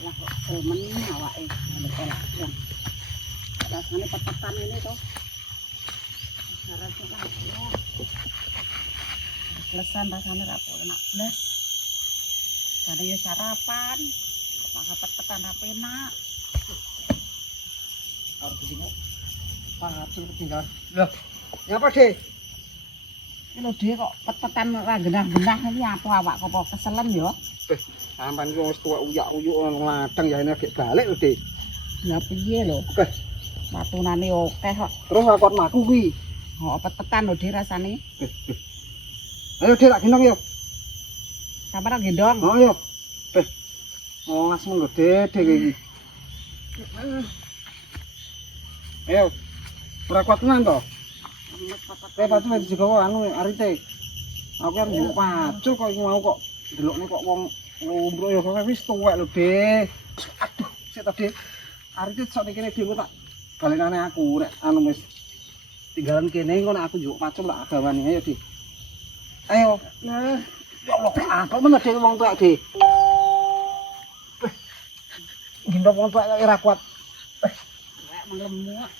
Lah kok demen awake elek yang rasane petetan ini tuh. Rasane enak. Lesan rasane ra enak blas. Jadi ya sarapan. Maka petetan apa enak. Harus sini. Langsung ketinggalan. Loh, ngapa, Dek? Ini lho Dek kok petetan ra genah-genah iki apa awak kok keselen ya? Sampan iki wis tuwek uyak-uyuk ladang ya ini gek balik lho, Dik. Lah piye lho? Oke. Watunane akeh kok. Terus aku maku kuwi. Kok petetan lho Dek rasane. Ayo, Dik, tak gendong yo. Sampe ra gendong. Oh, yo. Oh, langsung lho, Dik iki. Ayo. Ora kuat tenan to? Pacul wis digawa anu arite. Aku arep njupuk pacul kok iki mau kok delokne kok wong lumbruk ya kok wis tuwek lho, Dik. Aduh, sik to, Dik. Arite sok nek kene dhewe tak balenane aku nek anu wis tinggalan kene engko nek aku njupuk pacul tak agawani ayo, Dik. Ayo. Nah, ya Allah, apa men Dik wong tuwek, Dik. Gendong wong tuwek ora kuat. Nek mengemuk.